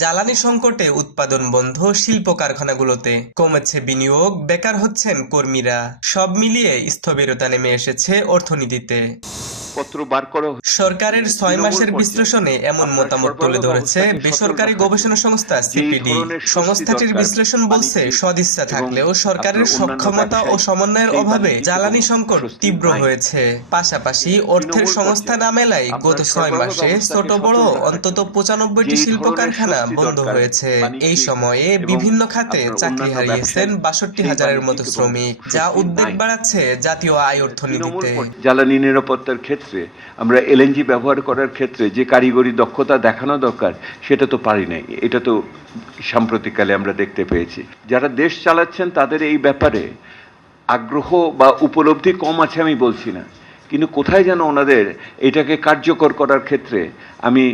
জ্বালানি সংকটে উৎপাদন বন্ধ শিল্প কারখানাগুলোতে, কমেছে বিনিয়োগ, বেকার হচ্ছেন কর্মীরা। সব মিলিয়ে স্থবিরতা নেমে এসেছে অর্থনীতিতে। সরকারের 6 মাসের বিশ্লেষণে এমন মতামত তুলে ধরেছে বেসরকারি গবেষণা সংস্থা সিপিডি। সংস্থাটির বিশ্লেষণ বলছে, সদিচ্ছা থাকলেও সরকারের সক্ষমতা ও সমন্বয়ের অভাবে জ্বালানি সংকট তীব্র হয়েছে। পাশাপাশি অর্থের সংস্থা না মেলায় গত 6 মাসে ছোট বড় অন্তত 95টি শিল্প কারখানা বন্ধ হয়েছে। এই সময়ে বিভিন্ন খাতে চাকরি হারিয়েছেন 62,000-এর মতো শ্রমিক, যা উদ্বেগ বাড়াচ্ছে জাতীয় আয় অর্থনীতিতে। জ্বালানি নিরাপত্তার ক্ষেত্রে আমরা এলএনজি ব্যবহার করার ক্ষেত্রে যে কারিগরি দক্ষতা দেখানো দরকার সেটা তো পারি নাই। এটা তো সাম্প্রতিককালে আমরা দেখতে পেয়েছি। যারা দেশ চালাচ্ছেন তাদের এই ব্যাপারে আগ্রহ বা উপলব্ধি কম আছে আমি বলছি না, কিন্তু কোথায় যেন ওনাদের এটাকে কার্যকর করার ক্ষেত্রে আমি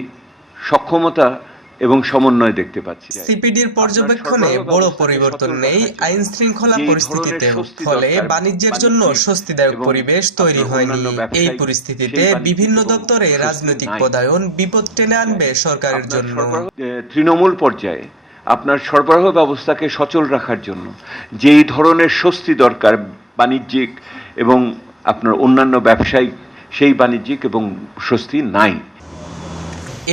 সক্ষমতা এবং সমন্বয় দেখতে পাচ্ছি। সিপিডির পর্যবেক্ষণে বড় পরিবর্তন নেই আইন শৃঙ্খলা পরিস্থিতিতেও, ফলে বাণিজ্যের জন্য স্বস্তিদায়ক পরিবেশ তৈরি হয়নি। এই পরিস্থিতিতে বিভিন্ন দপ্তরে রাজনৈতিক পদায়ন বিপদ টেনে আনবে সরকারের জন্য। তৃণমূল পর্যায়ে আপনার সরবরাহ ব্যবস্থাকে সচল রাখার জন্য যেই ধরনের স্বস্তি দরকার বাণিজ্যিক এবং আপনার অন্যান্য ব্যবসায়িক, সেই বাণিজ্যিক এবং স্বস্তি নাই।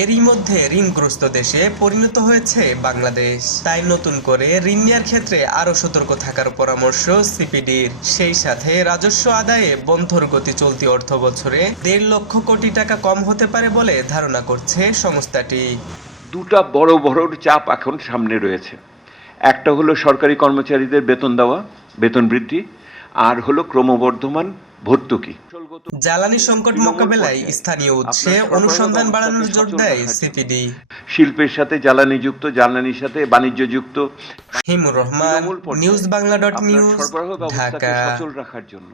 এরই মধ্যে ঋণগ্রস্ত দেশে পরিণত হয়েছে বাংলাদেশ। তাই নতুন করে ঋণ নেওয়ার ক্ষেত্রে আরও সতর্ক থাকার পরামর্শ সিপিডির। সেই সাথে রাজস্ব আদায়ে বন্ধর গতি চলতি অর্থ বছরে 1.5 লক্ষ কোটি টাকা কম হতে পারে বলে ধারণা করছে সংস্থাটি। দুটা বড় বড় চাপ এখন সামনে রয়েছে। একটা হলো সরকারি কর্মচারীদের বেতন দেওয়া, বেতন বৃদ্ধি, আর হলো ক্রমবর্ধমান ভর্তুকি। জ্বালানি সংকট মোকাবেলায় স্থানীয় উৎসে অনুসন্ধান বাড়ানোর জোর দেয় সিপিডি। শিল্পের সাথে জ্বালানিযুক্ত, জ্বালানির সাথে বাণিজ্যযুক্ত। হিমুর রহমান, নিউজ বাংলা.নিউজ, ঢাকা। সচল রাখার জন্য